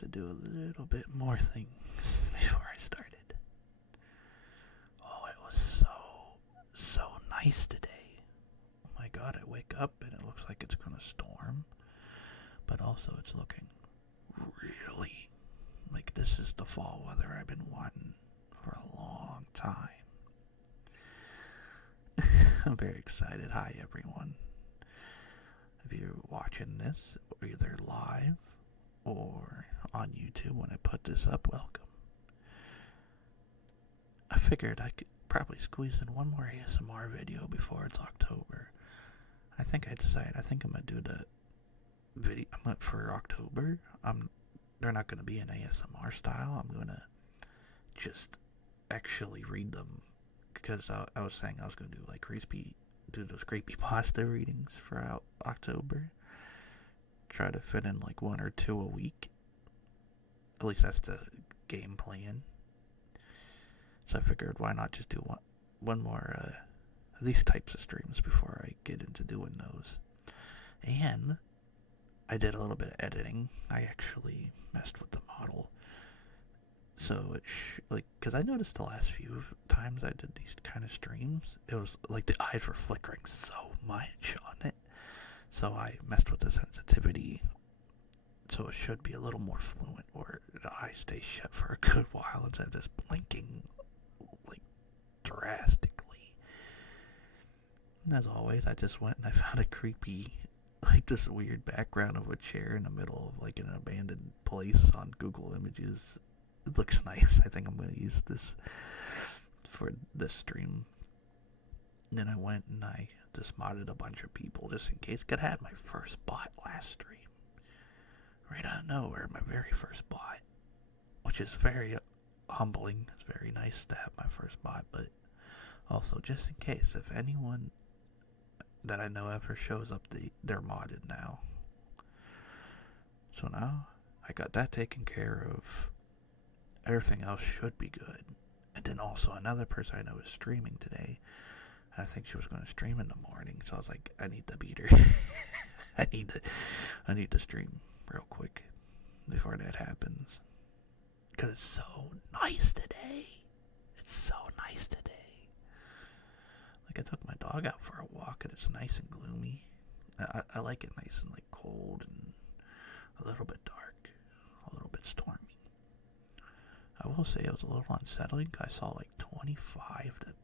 to do a little bit more things before I started. Oh, it was so nice today. Oh my god, I wake up and it looks like it's gonna storm, but also it's looking really like this is the fall weather I've been wanting for a long time. I'm very excited. Hi, everyone. If you're watching this either live or on YouTube when I put this up, welcome. I figured I could probably squeeze in one more ASMR video before it's October. I think I I'm gonna do the video for October. They're not gonna be in ASMR style. I'm gonna just actually read them because I was saying I was gonna do like do those creepypasta readings for October. Try to fit in like one or two a week. At least that's the game plan. So I figured why not just do one more of these types of streams before I get into doing those. And I did a little bit of editing. I actually messed with the model. So because I noticed the last few times I did these kind of streams, it was like the eyes were flickering so much on it. So I messed with the sensitivity so it should be a little more fluent where the eye stays shut for a good while instead of just blinking like drastically. And as always, I just went and I found a creepy, like this weird background of a chair in the middle of like an abandoned place on Google Images. It looks nice. I think I'm going to use this for this stream. And then I went and I just modded a bunch of people just in case. Cause I had my first bot last stream. Right out of nowhere, my very first bot. Which is very humbling. It's very nice to have my first bot. But also, just in case, if anyone that I know ever shows up, they're modded now. So now, I got that taken care of. Everything else should be good. And then also another person I know is streaming today. And I think she was going to stream in the morning. So I was like, I need to beat her. I need to stream real quick before that happens. Because it's so nice today. It's so nice today. Like I took my dog out for a walk and it's nice and gloomy. I like it nice and like cold and a little bit dark. A little bit stormy. I will say it was a little unsettling. I saw like 25 to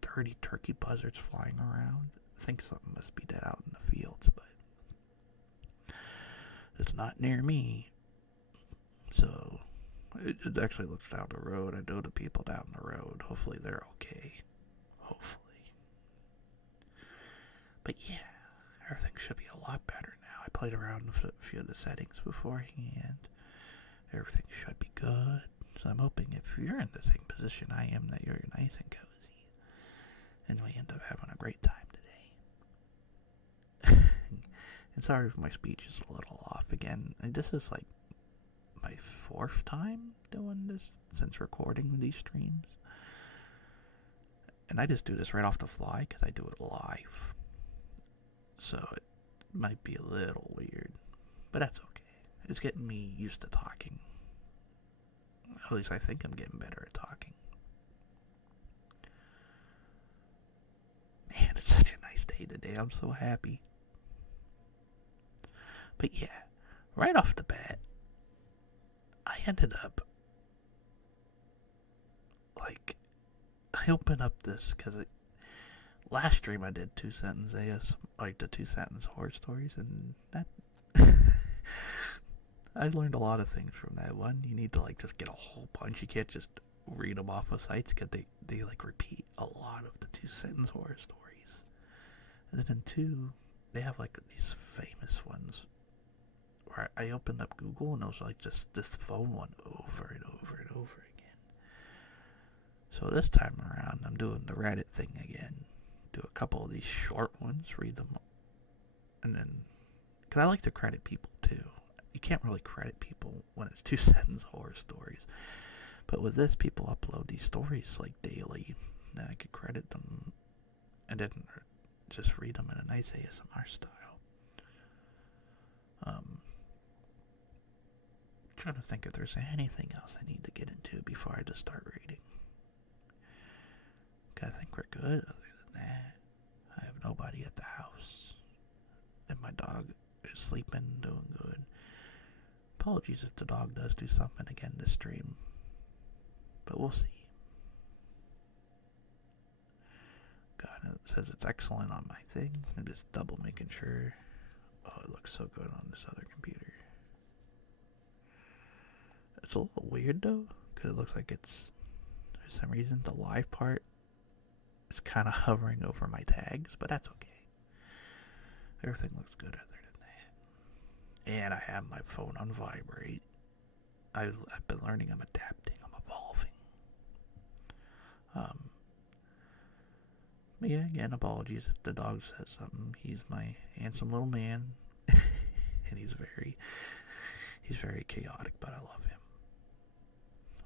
30 turkey buzzards flying around. I think something must be dead out in the fields, but it's not near me. So it actually looks down the road. I know the people down the road. Hopefully they're okay. Hopefully. But yeah, everything should be a lot better now. I played around with a few of the settings beforehand. Everything should be good. So I'm hoping if you're in the same position I am, that you're nice and cozy. And we end up having a great time today. And sorry if my speech is a little off again. And this is like my 4th time doing this since recording these streams. And I just do this right off the fly because I do it live. So it might be a little weird. But that's okay. It's getting me used to talking. At least I think I'm getting better at talking. Man, it's such a nice day today. I'm so happy. But yeah, right off the bat, I ended up, like, I opened up this because last stream I did 2-sentence like the 2-sentence horror stories, and that I learned a lot of things from that one. You need to like just get a whole bunch. You can't just read them off of sites because they like repeat a lot of the 2-sentence horror stories. And then in 2, they have like these famous ones where I opened up Google and it was like just this phone one over and over and over again. So this time around, I'm doing the Reddit thing again. Do a couple of these short ones, read them, and then because I like to credit people too. You can't really credit people when it's 2-sentence horror stories. But with this, people upload these stories like daily, and I could credit them and then just read them in a nice ASMR style. trying to think if there's anything else I need to get into before I just start reading. Okay, I think we're good. Other than that, I have nobody at the house. And my dog is sleeping, doing good. Apologies if the dog does do something again this stream. But we'll see. God, it says it's excellent on my thing. I'm just double making sure. Oh, it looks so good on this other computer. It's a little weird though, because it looks like it's, for some reason, the live part is kind of hovering over my tags, but that's okay. Everything looks good other than that. And I have my phone on vibrate. I've been learning, I'm adapting, I'm evolving. But yeah, again, apologies if the dog says something. He's my handsome little man, and he's very chaotic, but I love him.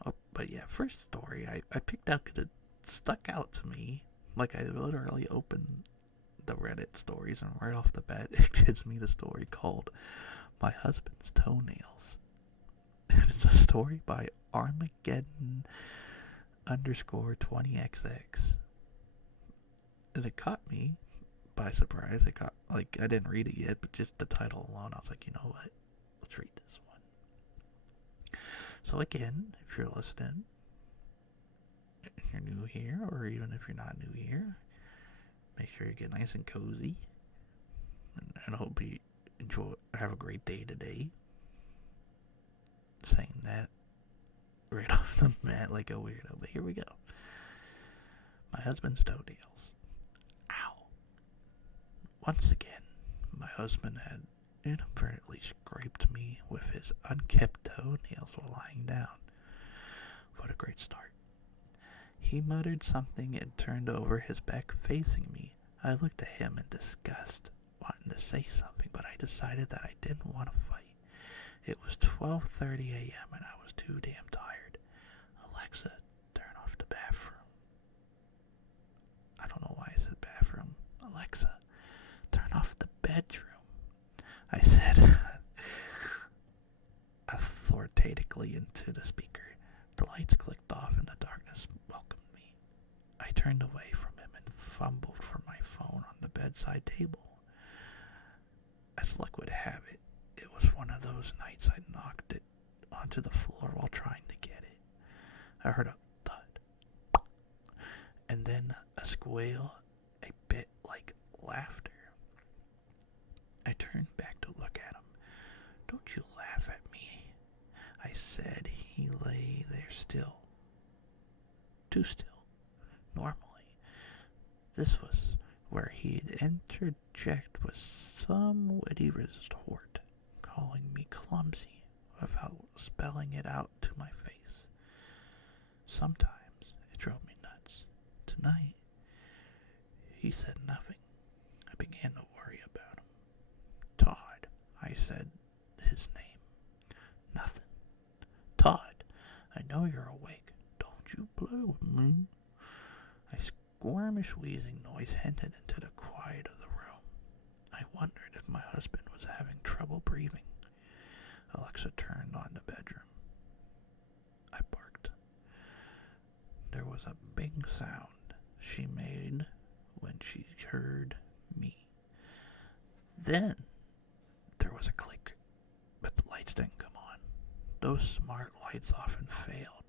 Oh, but yeah, first story I picked out because it stuck out to me. Like, I literally opened the Reddit stories, and right off the bat, it gives me the story called My Husband's Toenails. And it's a story by Armageddon _20XX. And it caught me by surprise. I didn't read it yet, but just the title alone, I was like, you know what? Let's read this one. So again, if you're listening, if you're new here, or even if you're not new here, make sure you get nice and cozy. And I hope you have a great day today. Saying that right off the mat like a weirdo, but here we go. My husband's toenails. Ow. Once again, my husband had inadvertently scraped me with his unkept toenails while lying down. What a great start. He muttered something and turned over his back facing me. I looked at him in disgust, wanting to say something, but I decided that I didn't want to fight. It was 12:30 a.m. and I was too damn tired. Alexa, turn off the bathroom. I don't know why I said bathroom. Alexa, turn off the bedroom. I said authoritatively into the speaker. The lights clicked off and the darkness welcomed me. I turned away from him and fumbled for my phone on the bedside table. As luck would have it, it was one of those nights I knocked it onto the floor while trying to get it. I heard a thud, and then a squeal, a bit like laughter. I turned back to look at him. Don't you laugh at me, I said. He lay there still. Too still. Normally, this was where he'd interject with some witty retort, calling me clumsy without spelling it out to my face. Sometimes it drove me nuts. Tonight, he said nothing. I began to worry about him. Todd, I said his name. Nothing. Todd, I know you're awake. Don't you play with me. A squirmish wheezing noise hinted into the quiet of the room. I wondered if my husband was having trouble breathing. Alexa turned on the bedroom. I barked. There was a bing sound she made when she heard me. Then there was a click, but the lights didn't come on. Those smart lights often failed.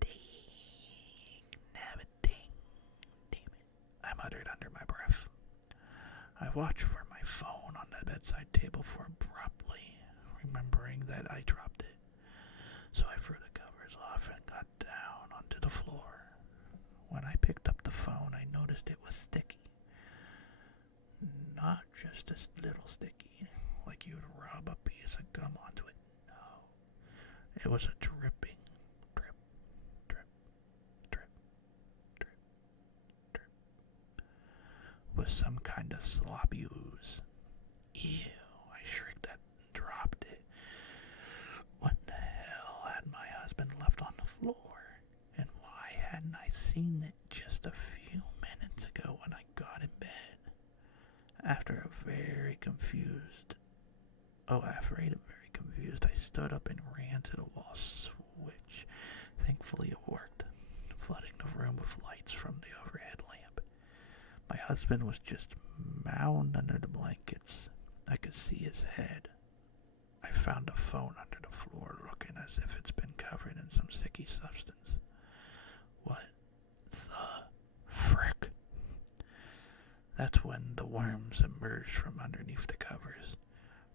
Ding, nabbit, ding, damn it, I muttered under my breath. I watched for my phone on the bedside table for abruptly, remembering that I dropped it. So I threw the covers off and got down onto the floor. When I picked up the phone, I noticed it was sticky. Not just a little sticky, like you would rub a piece of gum onto it. No. It was a dripping, drip, drip, drip, drip, drip, with some kind of sloppy ooze. Ew, I shrieked and dropped it. What the hell had my husband left on the floor? And why hadn't I seen it just a few minutes ago when I got in bed? Afraid and very confused, I stood up and ran to the wall switch. Thankfully it worked, flooding the room with lights from the overhead lamp. My husband was just mound under the blankets. I could see his head. I found a phone under the floor, looking as if it's been covered in some sticky substance. What the frick? That's when the worms emerged from underneath the covers.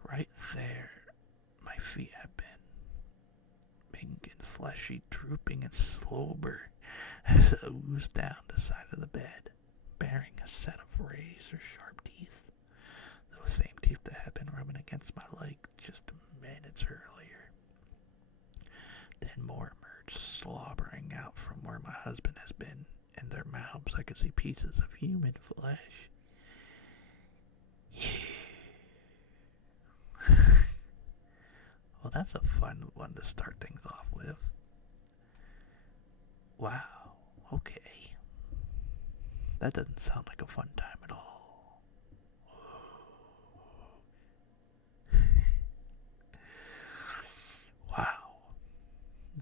Right there, my feet had been. Pink and fleshy, drooping and slower as it oozed down the side of the bed, bearing a set of razor-sharp teeth. Those same teeth that had been rubbing against my leg just minutes earlier. Then more emerged, slobbering out from where my husband has been. In their mouths I could see pieces of human flesh. Well, that's a fun one to start things off with. Wow, okay. That doesn't sound like a fun time at all. Wow.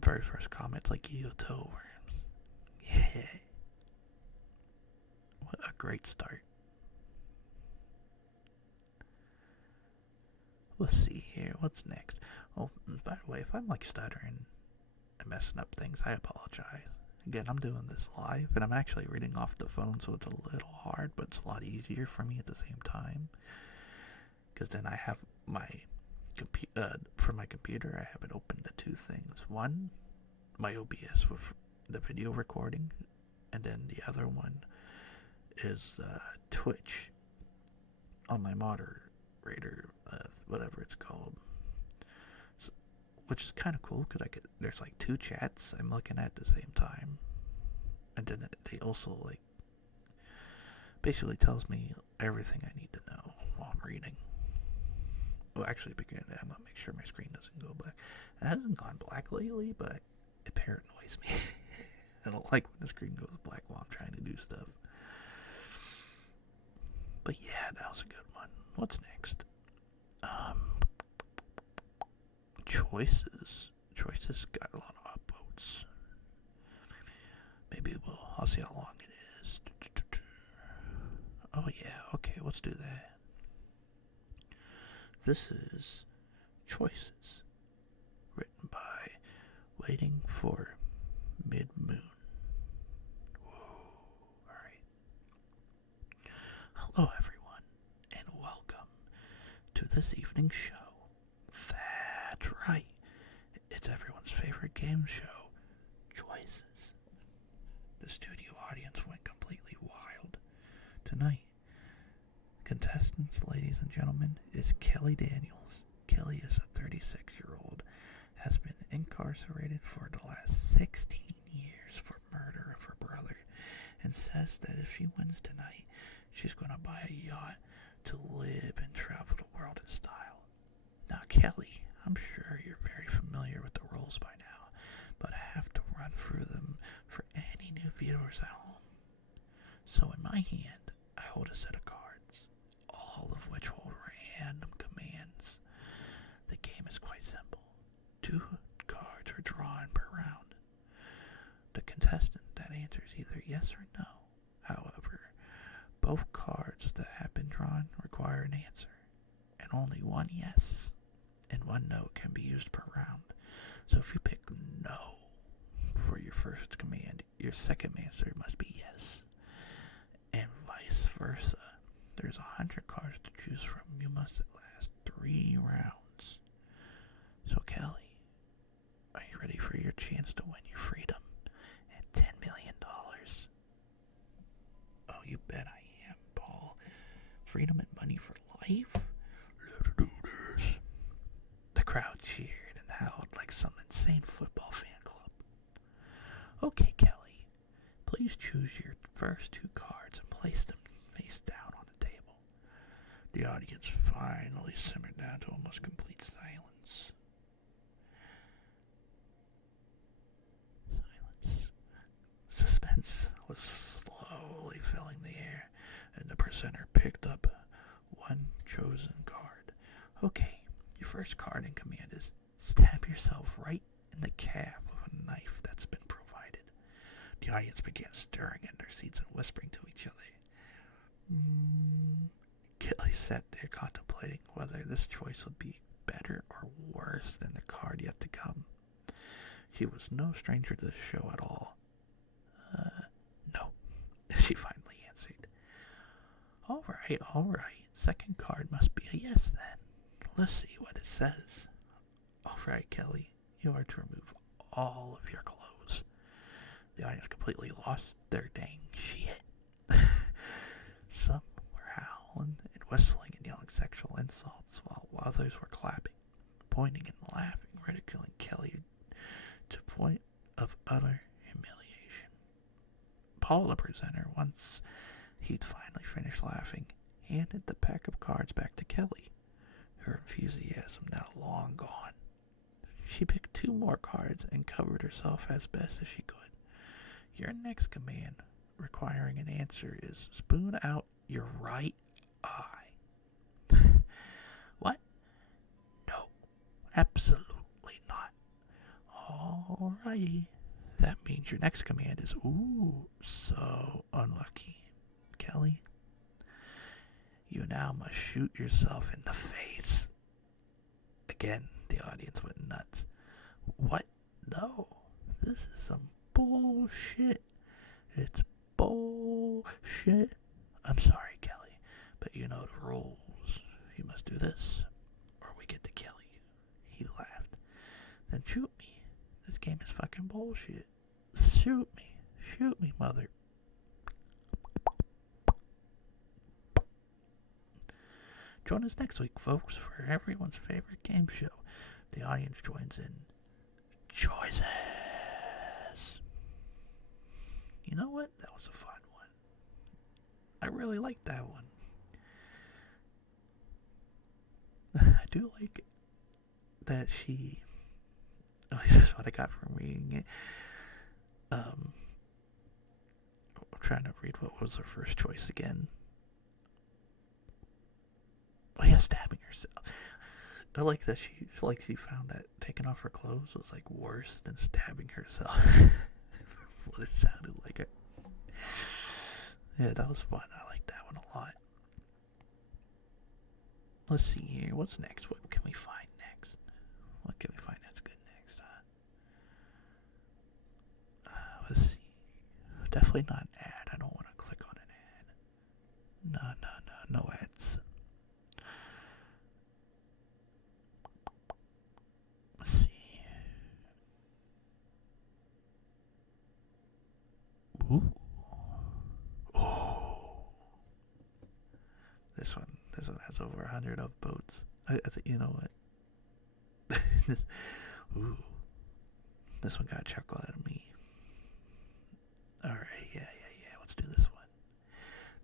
Very first comment's like toe worms. Yeah. What a great start. Let's see here. What's next? Oh, by the way, if I'm like stuttering and messing up things, I apologize. Again, I'm doing this live, and I'm actually reading off the phone, so it's a little hard, but it's a lot easier for me at the same time. Because then I have my for my computer, I have it open to two things. One, my OBS with the video recording, and then the other one is Twitch on my moderator, whatever it's called, which is kind of cool because there's like two chats I'm looking at the same time, and then they also like basically tells me everything I need to know while I'm reading. Well, actually, beginning I'm gonna make sure my screen doesn't go black. It hasn't gone black lately, but it paranoids me. I don't like when the screen goes black while I'm trying to do stuff. But yeah, that was a good one. What's next? Choices got a lot of upvotes. Maybe I'll see how long it is. Oh yeah, okay, let's do that. This is Choices, written by Waiting for Mid-Moon. Alright. Hello everyone, and welcome to this evening's show. That's right, it's everyone's favorite game show, Choices. The studio audience went completely wild. Tonight, contestants, ladies and gentlemen, is Kelly Daniels. Kelly is a 36-year-old, has been incarcerated for the last 16 years for murder of her brother, and says that if she wins tonight, she's going to buy a yacht to live and travel the world in style. Now, Kelly, I'm sure you're very familiar with the rules by now, but I have to run through them for any new viewers at home. So in my hand, I hold a set of cards, all of which hold random commands. The game is quite simple. 2 cards are drawn per round. The contestant that answers either yes or no. However, both cards that have been drawn require an answer, and only one yes and one no can be used per round. So if you pick no for your first command, your second answer must be yes, and vice versa. There's 100 cards to choose from. You must last 3 rounds. So Kelly, are you ready for your chance to win your freedom and $10 million? Oh, you bet I am, Paul. Freedom and money for life? Let's do this. The crowd cheered and howled like some insane football fan club. Okay, Kelly, please choose your first 2 cards and place them face down on the table. The audience finally simmered down to almost complete silence. Suspense was slowly filling the air, and the presenter picked up one chosen card. Okay, your first card in command is Stab yourself right in the calf with a knife that's been provided. The audience began stirring in their seats and whispering to each other. Kelly sat there contemplating whether this choice would be better or worse than the card yet to come. She was no stranger to the show at all. No, she finally answered. All right. Second card must be a yes then. Let's see what it says. All right, Kelly, you are to remove all of your clothes. The audience completely lost their dang shit. Some were howling and whistling and yelling sexual insults, while others were clapping, pointing and laughing, ridiculing Kelly to the point of utter humiliation. Paul, the presenter, once he'd finally finished laughing, handed the pack of cards back to Kelly, her enthusiasm now long gone. She picked 2 more cards and covered herself as best as she could. Your next command, requiring an answer, is spoon out your right eye. What? No, absolutely not. Alrighty. That means your next command is, ooh, so unlucky. Kelly, you now must shoot yourself in the face. Again, the audience went nuts. What? No, this is some bullshit. It's bullshit. I'm sorry, Kelly, but you know the rules. You must do this, or we get to kill you. He laughed. Then shoot me. This game is fucking bullshit. Shoot me. Shoot me, mother. Join us next week, folks, for everyone's favorite game show. The audience joins in choices. You know what? That was a fun one. I really liked that one. I do like that she... At least that's what I got from reading it. I'm trying to read what was her first choice again. Oh yeah, stabbing herself. I like that she found that taking off her clothes was like worse than stabbing herself. What it sounded like. Yeah, that was fun. I like that one a lot. Let's see here. What's next? What can we find next? What can we find that's good next? Let's see. Definitely not an ad. I don't want to click on an ad. No ads. Let's see. Ooh. Oh. This one has over 100 upvotes. I think, you know what? Ooh. This one got a chuckle out of me. Alright, yeah. Let's do this one.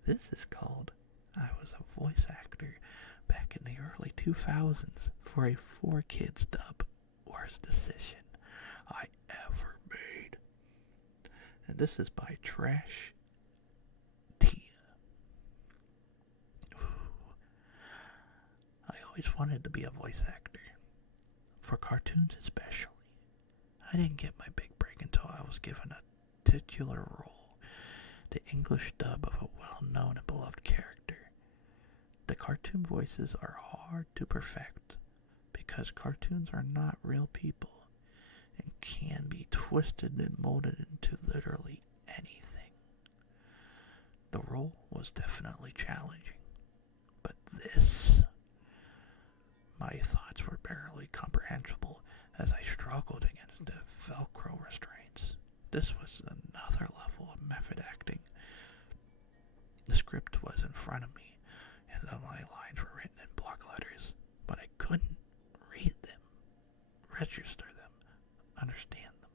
This is called I Was a Voice Actor Back in the Early 2000s for a 4Kids dub. Worst decision I ever made. And this is by Trash Tia. I always wanted to be a voice actor, for cartoons especially. I didn't get my big break until I was given a titular role, the English dub of a well-known and beloved character. The cartoon voices are hard to perfect because cartoons are not real people and can be twisted and molded into literally anything. The role was definitely challenging, but my thoughts were barely comprehensible as I struggled against the Velcro restraints. This was another level of method acting. The script was in front of me, and my lines were written in block letters, but I couldn't read them, register them, understand them.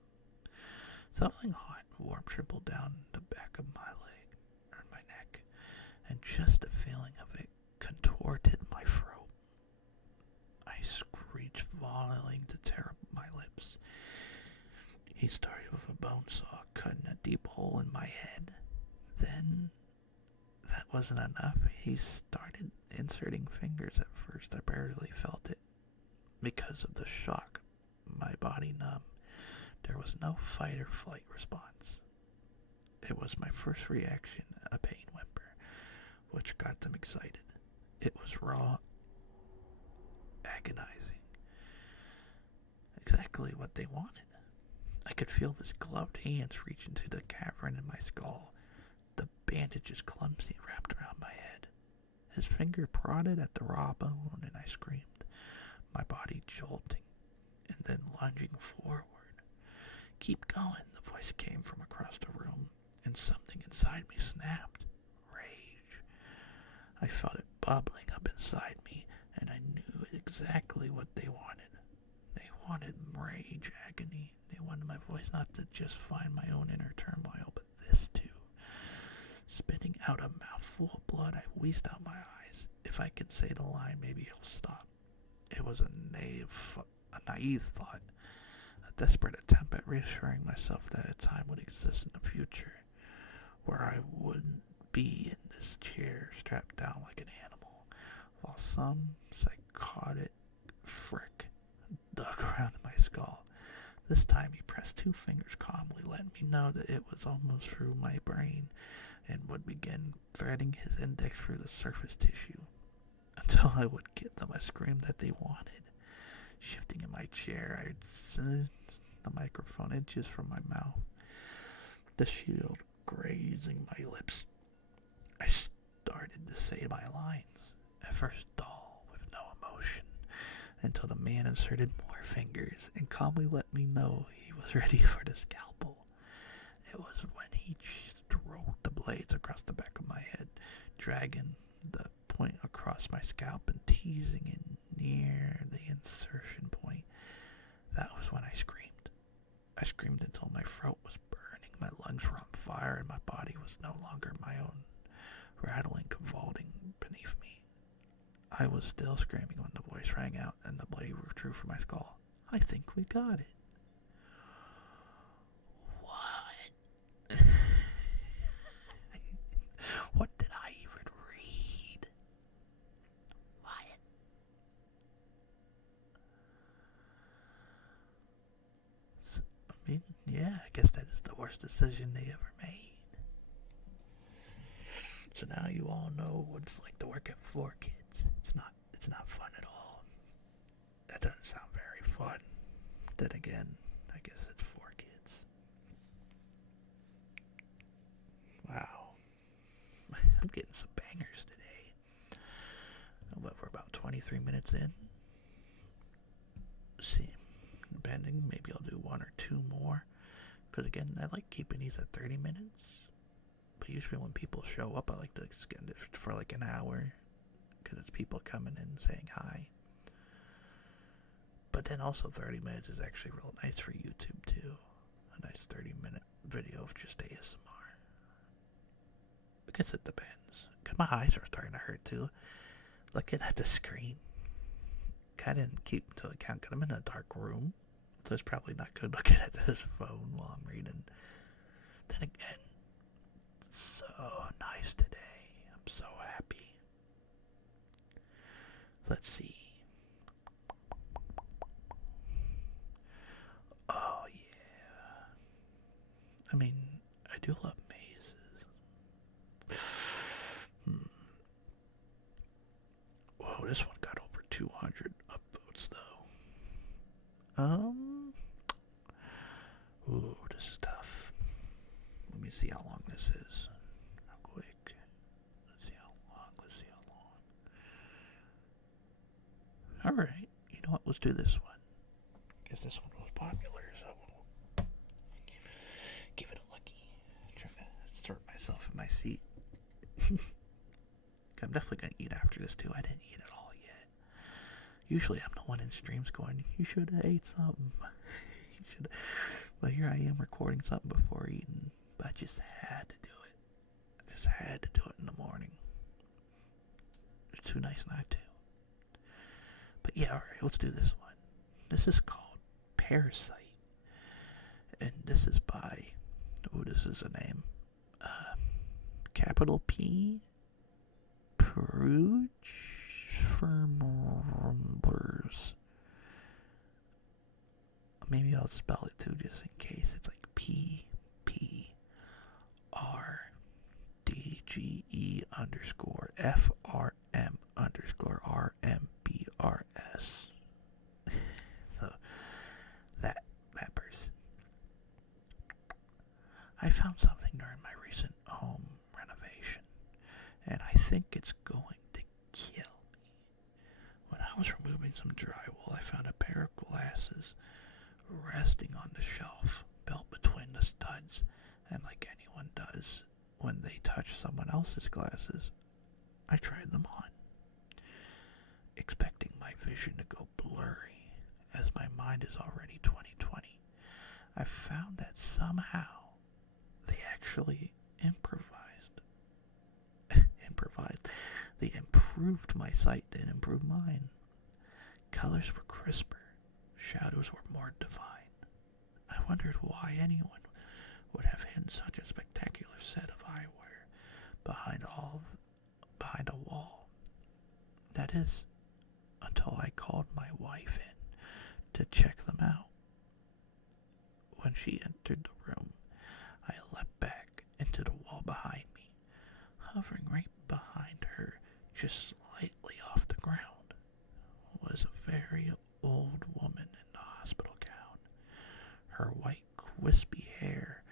Something hot and warm trickled down the back of my leg, or my neck, and just the feeling of it contorted my throat. I screeched violently to tear up my lips. He started with a bone saw, cutting a deep hole in my head. Then, that wasn't enough. He started inserting fingers. At first, I barely felt it because of the shock my body numb. There was no fight or flight response. It was my first reaction, a pain whimper, which got them excited. It was raw, agonizing. Exactly what they wanted. I could feel his gloved hands reach into the cavern in my skull, the bandages clumsily wrapped around my head. His finger prodded at the raw bone, and I screamed, my body jolting and then lunging forward. Keep going, the voice came from across the room, and something inside me snapped. Rage. I felt it bubbling up inside me, and I knew exactly what they wanted. They wanted rage, agony. They wanted my voice not to just find my own inner turmoil, but this too. Spitting out a mouthful of blood, I wheezed out my eyes. If I could say the line, maybe he'll stop. It was a naive thought, a desperate attempt at reassuring myself that a time would exist in the future where I wouldn't be in this chair strapped down like an animal, while some psychotic frick dug around in my skull. This time he pressed 2 fingers calmly, letting me know that it was almost through my brain, and would begin threading his index through the surface tissue. Until I would get them, I screamed that they wanted. Shifting in my chair, I sensed the microphone inches from my mouth, the shield grazing my lips. I started to say my lines, at first dull, with no emotion, until the man inserted more fingers and calmly let me know he was ready for the scalpel. It was when he stroked the blades across the back of my head, dragging the point across my scalp and teasing it near the insertion point. That was when I screamed. I screamed until my throat was burning, my lungs were on fire, and my body was no longer my own, rattling, convulsing beneath me. I was still screaming when the voice rang out and the blade withdrew from my skull. I think we got it. What? What did I even read? What? I mean, yeah, I guess that is the worst decision they ever made. So now you all know what it's like to work at 4Kids. It's not fun at all. That doesn't sound very fun. Then again, I guess it's 4Kids. Wow. I'm getting some bangers today. But we're about 23 minutes in. Let's see. Depending, maybe I'll do 1 or 2 more. Because again, I like keeping these at 30 minutes. But usually when people show up, I like to extend it for like an hour. Because it's people coming in saying hi. But then also 30 minutes is actually real nice for YouTube too. A nice 30-minute video of just ASMR. I guess it depends. Because my eyes are starting to hurt too. Looking at the screen. I didn't keep into account because I'm in a dark room. So it's probably not good looking at this phone while I'm reading. Then again, it's so nice today. I'm so happy. Let's see. Oh yeah. I mean, I do love mazes. Whoa, this one got over 200 upvotes though. Ooh, this is tough. Let me see how long this is. Real quick. Let's see how long. Alright, you know what? Let's do this one. Guess this one was popular, so we'll give it a lucky. Try to sort myself in my seat. I'm definitely gonna eat after this too. I didn't eat at all yet. Usually I'm the one in streams going, you should have ate something. You should. But here I am recording something before eating. But I just had to do it. I just had to do it in the morning. It's too nice not to. But yeah, alright, let's do this one. This is called Parasite. And this is by, this is a name. Capital P. Peruge Firmers. maybe I'll spell it too just in case. It's like PPRDGE_FRM_RMBRS. So that person. I found something during my recent home renovation, and I think it's going to kill me. When I was removing some drywall, I found a pair of glasses resting on the shelf, built between the studs, and like anyone does when they touch someone else's glasses, I tried them on, expecting my vision to go blurry, as my mind is already 2020. I found that somehow they actually improvised. They improved my sight and improved mine. Colors were crisper. Shadows were more divine. I wondered why anyone would have hidden such a spectacular set of eyewear behind a wall. That is, until I called my wife in to check them out. When she entered the room, I leapt back into the wall behind me. Hovering right behind her, just slightly off the ground, was a very old woman in a hospital gown. Her white, wispy hair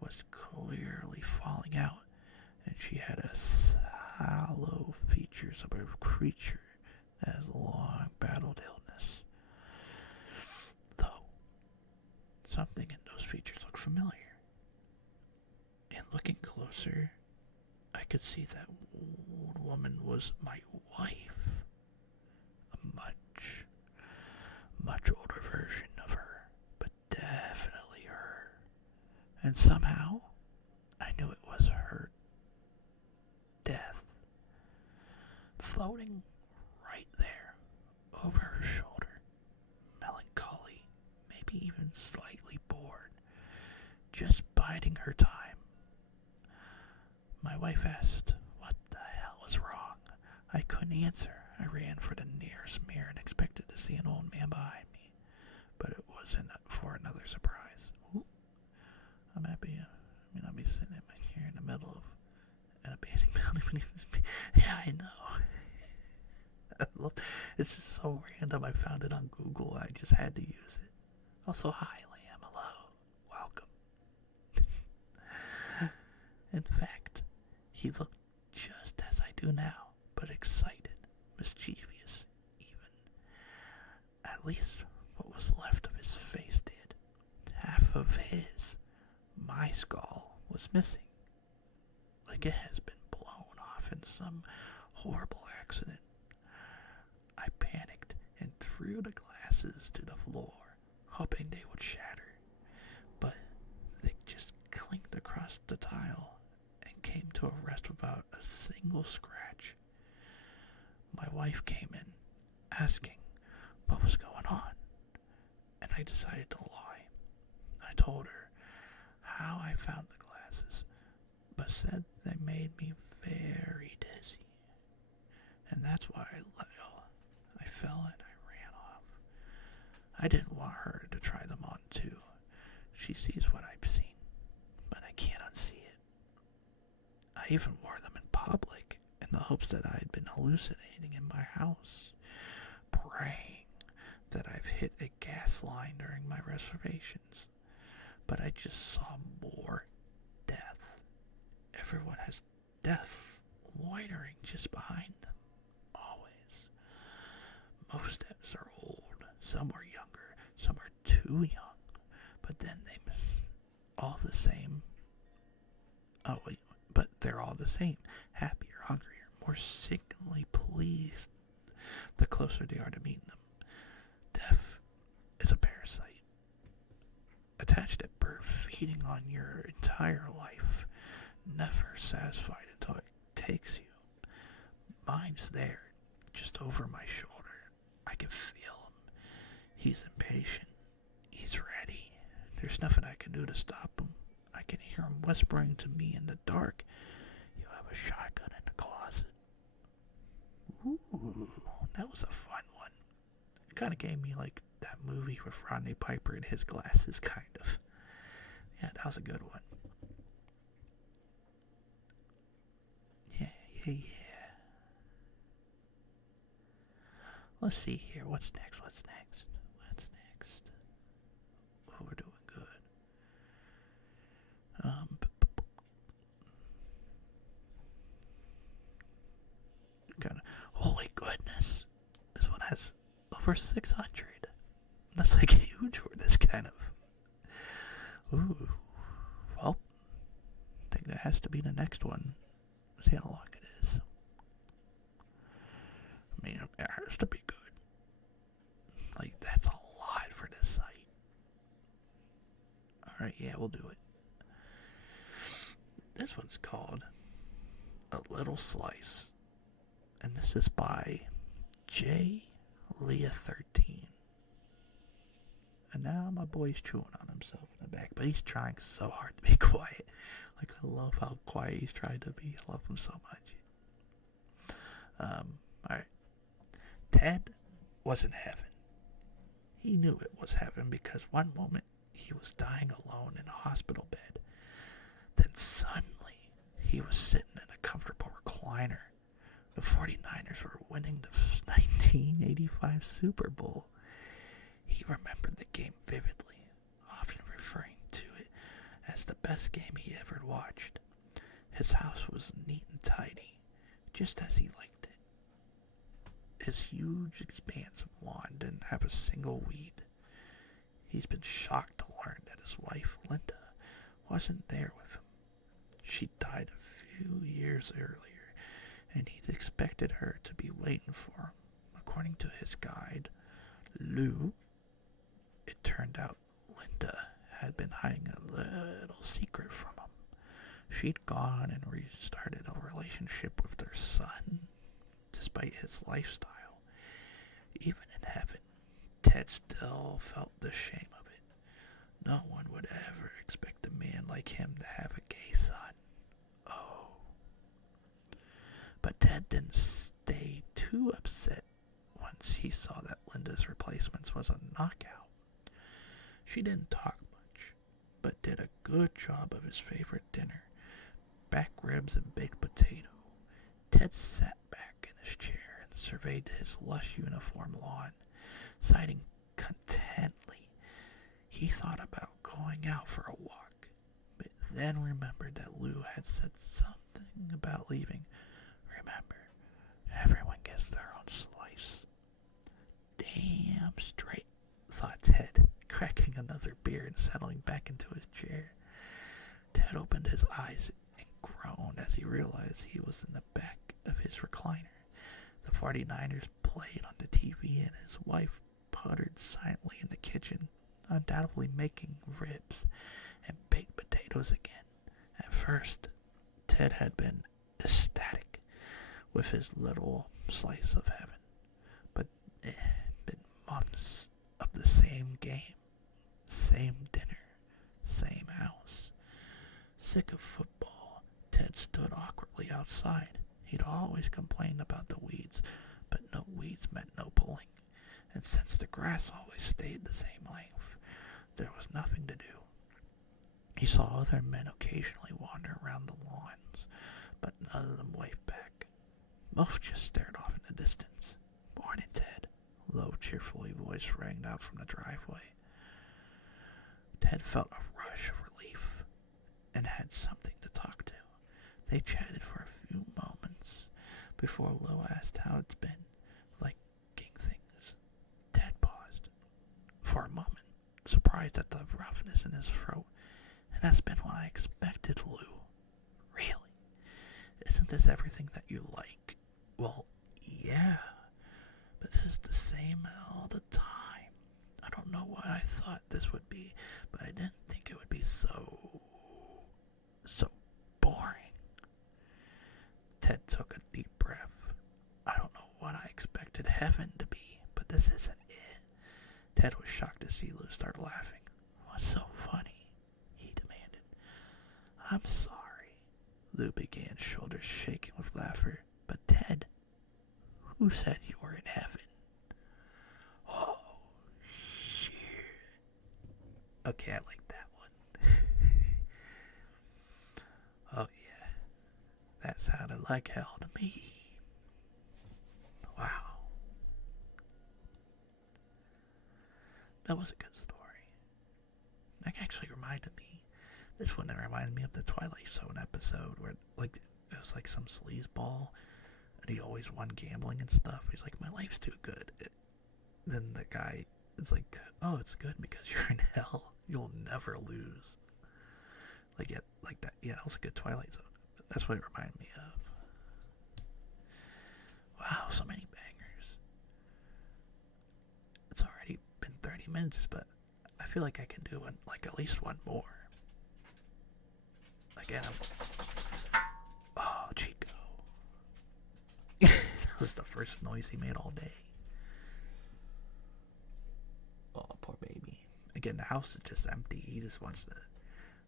was clearly falling out, and she had a sallow features of a creature that has long battled illness. Though, something in those features looked familiar. And looking closer, I could see that old woman was my wife. A much older version of her, but definitely her. And somehow, I knew it was her death, floating right there, over her shoulder, melancholy, maybe even slightly bored, just biding her time. My wife asked what the hell was wrong. I couldn't answer. I ran for the nearest mirror and expected to see an old man behind me, but it wasn't for another surprise. Ooh, I'm happy. I mean, I'll be sitting in my chair in the middle of an abandoned building. Yeah, I know. It's just so random. I found it on Google. I just had to use it. Also, hi, Liam. Hello. Welcome. In fact, he looked just as I do now, but excited, mischievous even. At least what was left of his face did. Half of my skull, was missing. Like it has been blown off in some horrible accident. I panicked and threw the glasses to the floor, hoping they would shatter. But they just clinked across the tile and came to a rest without a single scratch. My wife came in, asking what was going on, and I decided to lie. I told her how I found the glasses, but said they made me very dizzy, and that's why I fell and I ran off. I didn't want her to try them on too. She sees what I've seen, but I can't unsee it. I even wore them in public in the hopes that I had been hallucinating in my house, praying that I've hit a gas line during my reservations. But I just saw more death. Everyone has death loitering just behind them, always. Most deaths are old, some are younger, some are too young, but then all the same. But they're all the same, happier, hungrier, more sickly pleased the closer they are to meeting them. Death is a parasite, attached at birth, feeding on your entire life, never satisfied until it takes you. Mine's there, just over my shoulder. I can feel him. He's impatient. He's ready. There's nothing I can do to stop him. I can hear him whispering to me in the dark, "You have a shotgun in the closet." Ooh, that was a fun one. It kind of gave me like that movie with Rodney Piper and his glasses, kind of. Yeah, that was a good one. Yeah. Let's see here. What's next? Oh, we're doing good. Holy goodness. This one has over 600. That's like huge for this kind of. Ooh. Well, I think that has to be the next one. See how long it is. I mean, it has to be good. Like, that's a lot for this site. Alright, yeah, we'll do it. This one's called A Little Slice. And this is by J. Leah 13. And now my boy's chewing on himself in the back, but he's trying so hard to be quiet. Like, I love how quiet he's trying to be. I love him so much. Alright. Ted was in heaven. He knew it was heaven because one moment he was dying alone in a hospital bed. Then suddenly he was sitting in a comfortable recliner. The 49ers were winning the 1985 Super Bowl. He remembered the game vividly, often referring to it as the best game he ever watched. His house was neat and tidy, just as he liked it. His huge expanse of lawn didn't have a single weed. He's been shocked to learn that his wife, Linda, wasn't there with him. She died a few years earlier, and he'd expected her to be waiting for him. According to his guide, Lou, it turned out Linda had been hiding a little secret from him. She'd gone and restarted a relationship with their son, despite his lifestyle. Even in heaven, Ted still felt the shame of it. No one would ever expect a man like him to have a gay son. Oh. But Ted didn't stay too upset once he saw that Linda's replacement was a knockout. She didn't talk much, but did a good job of his favorite dinner, back ribs and baked potato. Ted sat back in his chair and surveyed his lush uniform lawn, sighing contentedly. He thought about going out for a walk, but then remembered that Lou had said something about leaving. Remember, everyone gets their own slice. Damn straight, thought Ted, cracking another beer and settling back into his chair. Ted opened his eyes and groaned as he realized he was in the back of his recliner. The 49ers played on the TV and his wife puttered silently in the kitchen, undoubtedly making ribs and baked potatoes again. At first, Ted had been ecstatic with his little slice of heaven, but it had been months of the same game, same dinner, same house. Sick of football, Ted stood awkwardly outside. He'd always complained about the weeds, but no weeds meant no pulling. And since the grass always stayed the same length, there was nothing to do. He saw other men occasionally wander around the lawns, but none of them waved back. Most just stared off in the distance. "Morning, Ted," a low, cheerfully voice rang out from the driveway. Ted felt a rush of relief and had something to talk to. They chatted for a few moments before Lou asked how it's been, liking things. Ted paused for a moment, surprised at the roughness in his throat. "And that's been what I expected, Lou." "Really? Isn't this everything that you like?" "Well, yeah, but this is the same all the time. I don't know what I thought this would be, but I didn't think it would be so boring." Ted took a deep breath. "I don't know what I expected heaven to be, but this isn't it." Ted was shocked to see Lou start laughing. "What's so funny?" he demanded. "I'm sorry." Lou began, shoulders shaking with laughter. "But Ted, who said you were in heaven?" "Oh, Okay, I like that one. Oh yeah, that sounded like hell to me. Wow, that was a good story. That actually reminded me. This one reminded me of the Twilight Zone episode where, like, it was like some sleazeball, and he always won gambling and stuff. He's like, my life's too good. Then the guy is like, oh, it's good because you're in hell. You'll never lose. Like, yeah, like that. Yeah, that was a good Twilight Zone. That's what it reminded me of. Wow, so many bangers. It's already been 30 minutes, but I feel like I can do one, like at least one more. Again, oh, Chico. That was the first noise he made all day. Oh, poor baby. Again, the house is just empty. He just wants to.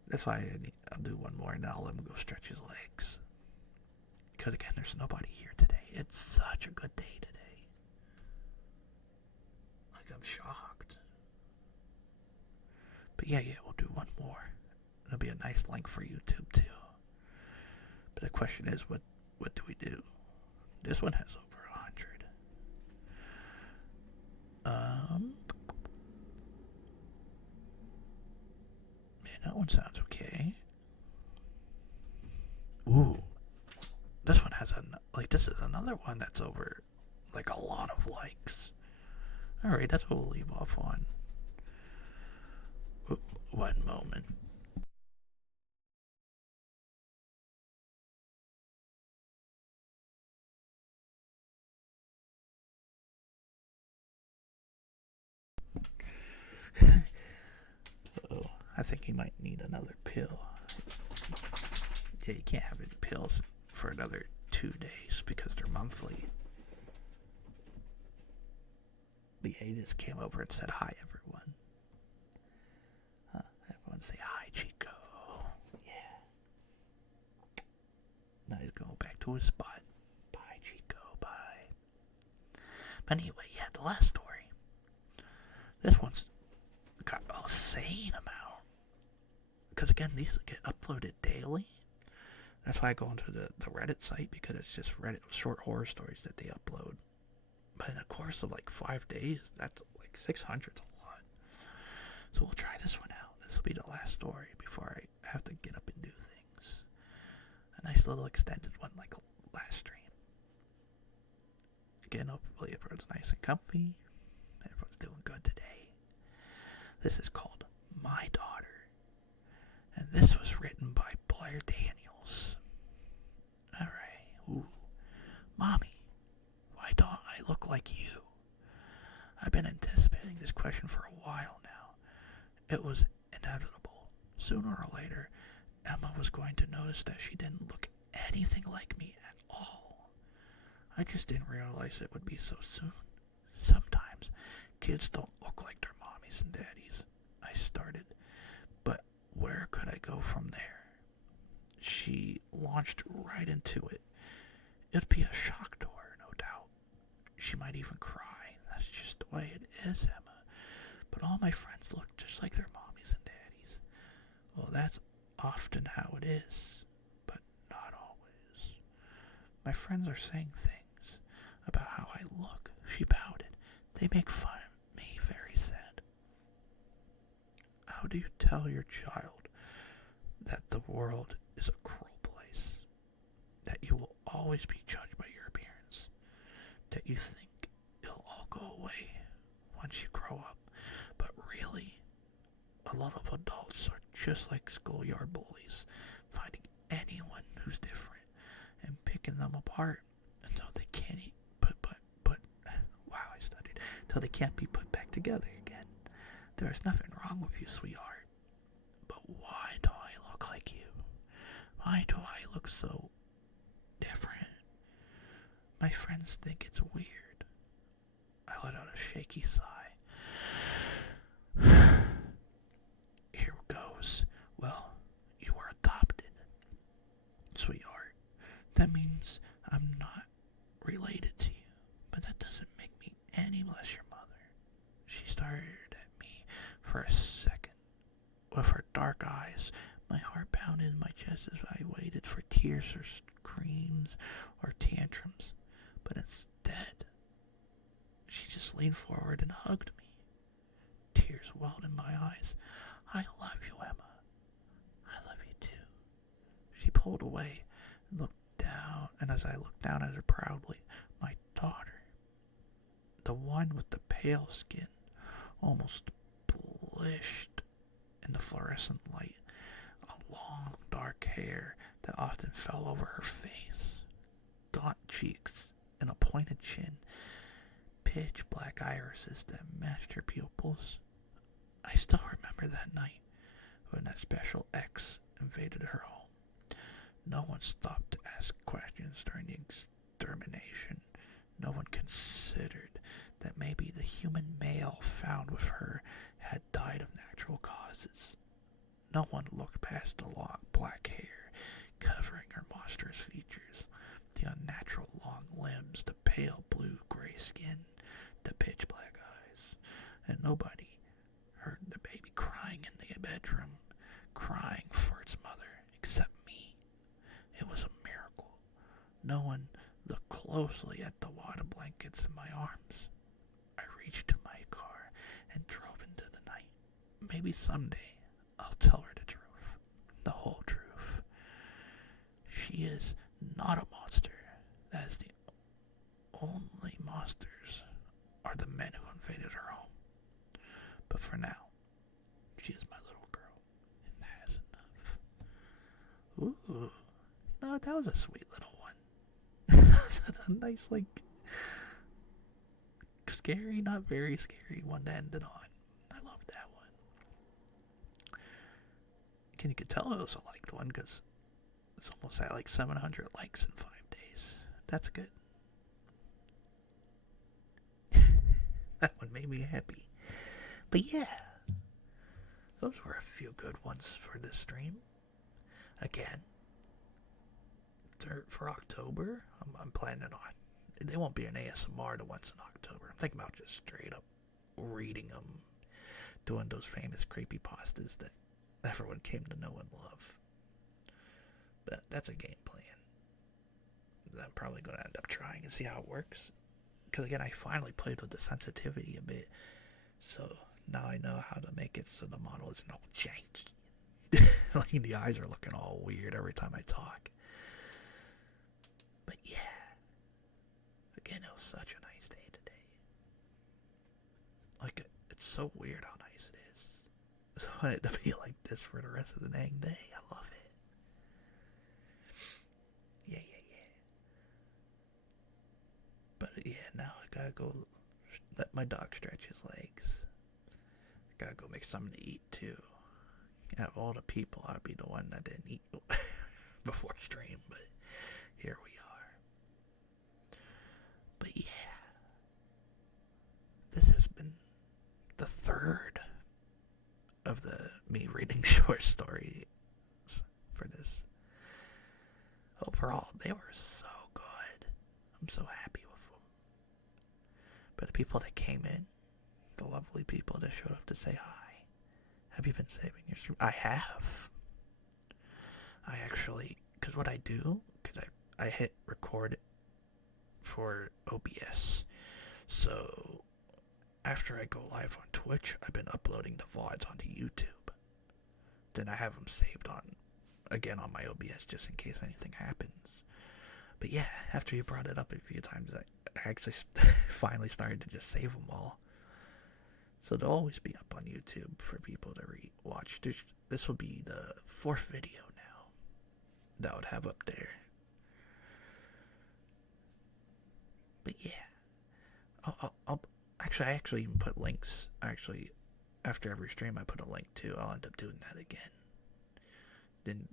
That's why I'll do one more and then I'll let him go stretch his legs. Because again, there's nobody here today. It's such a good day today. Like, I'm shocked. But yeah, we'll do one more. It'll be a nice link for YouTube too. But the question is, what do we do? This one has over 100. Man, that one sounds okay. Ooh, this one has this is another one that's over like a lot of likes. All right, that's what we'll leave off on. One moment. Oh, I think he might need another pill. Yeah, you can't have any pills for another 2 days because they're monthly. But yeah, he just came over and said hi, everyone. Everyone say hi, Chico. Yeah. Now he's going back to his spot. Bye, Chico. Bye. But anyway, yeah, the last story. This one's got a insane amount. Because again, these get uploaded daily. That's why I go into the Reddit site, because it's just Reddit short horror stories that they upload. But in a course of like 5 days, that's like 600's a lot. So we'll try this one out. This will be the last story before I have to get up and do things. A nice little extended one like last stream. Again, hopefully everyone's nice and comfy. Everyone's doing good today. This is called My Daughter. And this was written by Blair Daniels. Alright. Ooh. Mommy, why don't I look like you? I've been anticipating this question for a while now. It was inevitable. Sooner or later, Emma was going to notice that she didn't look anything like me at all. I just didn't realize it would be so soon. Sometimes kids don't look like their mommies and daddies. I started, but where could I go from there? She launched right into it. It'd be a shock to her, no doubt. She might even cry. That's just the way it is, Emma. But all my friends look just like their mommies and daddies. Well, that's often how it is, but not always. My friends are saying things about how I look. She pouted. They make fun of me, very sad. How do you tell your child that the world is a cruel place? That you will always be judged by your appearance? That you think it'll all go away once you grow up? But really, a lot of adults are just like schoolyard bullies, finding anyone who's different and picking them apart until they can't wow, I stuttered. Until they can't be put back together again. There is nothing wrong with you, sweetheart. But why do I look like you? Why do I look so different? My friends think it's weird. I let out a shaky sigh. Here goes. Well, you were adopted, sweetheart. That means I'm not related to you. But that doesn't make me any less your mother. She stared at me for a second, with her dark eyes. My heart pounded in my chest as I waited for tears or screams or tantrums. But instead, she just leaned forward and hugged me. Tears welled in my eyes. I love you, Emma. I love you too. She pulled away and looked down, and as I looked down at her proudly, my daughter, the one with the pale skin, almost blushed in the fluorescent light, a long dark hair that often fell over her face, gaunt cheeks, and a pointed chin, pitch black irises that matched her pupils. I still remember that night when that special X invaded her home. No one stopped to ask questions during the extermination. No one considered that maybe the human male found with her had died of natural causes. No one looked past the long black hair covering her monstrous features, the unnatural long limbs, the pale blue-gray skin, the pitch black eyes, and nobody heard the baby crying in the bedroom, crying for its mother, except me. It was a miracle. No one looked closely at the wadded blankets in my arms. I reached to my car and drove into the night. Maybe someday I'll tell her the truth, the whole truth. She is not a monster, as the only monsters are the men who invaded her home. But for now, she is my little girl, and that is enough. Ooh, you know, that was a sweet little one. A nice, like, scary, not very scary one to end it on. I love that one. You could tell it was a liked one because it's almost at like 700 likes in 5 days. That's good. That one made me happy. But yeah, those were a few good ones for this stream. Again, for October, I'm planning on. They won't be an ASMR the ones in October. I'm thinking about just straight up reading them, doing those famous creepypastas that everyone came to know and love. But that's a game plan that I'm probably going to end up trying and see how it works. Because again, I finally played with the sensitivity a bit, so now I know how to make it so the model isn't all janky. Like the eyes are looking all weird every time I talk. But yeah, again, it was such a nice day today. Like, it's so weird how nice it is. I want it to be like this for the rest of the dang day. I love it. Yeah. But yeah, now I gotta go let my dog stretch his legs. I gotta go make something to eat too. Out of all the people, I'd be the one that didn't eat before stream, but here we are. But yeah, this has been the third of the me reading short stories for this. Overall, they were so good. I'm so happy with them. But the people that came in, the lovely people that showed up to say hi, have you been saving your stream? I have. I actually, because what I do, because I hit record for OBS. So after I go live on Twitch, I've been uploading the VODs onto YouTube. Then I have them saved on my OBS just in case anything happens. But yeah, after you brought it up a few times, I actually finally started to just save them all. So they'll always be up on YouTube for people to watch. This will be the 4th video now that I would have up there. But yeah, I actually even put links. Actually, after every stream, I put a link too. I'll end up doing that again. Then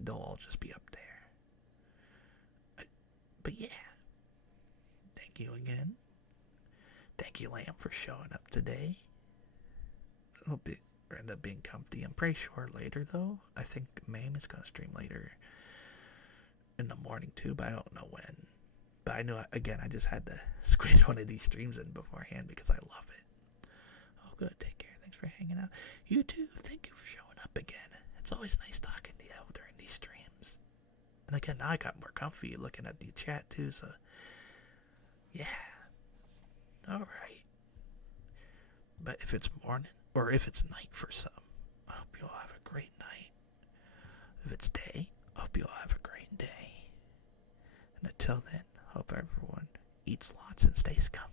they'll all just be up there. But yeah, thank you again. Thank you, Lamb, for showing up today. Hope it end up being comfy. I'm pretty sure later, though. I think Mame is going to stream later in the morning, too, but I don't know when. But I know, again, I just had to squeeze one of these streams in beforehand because I love it. Oh, good. Take care. Thanks for hanging out. You, too. Thank you for showing up again. It's always nice talking to you during these streams. And again, now I got more comfy looking at the chat too, so yeah. Alright. But if it's morning, or if it's night for some, I hope you all have a great night. If it's day, I hope you all have a great day. And until then, hope everyone eats lots and stays comfy.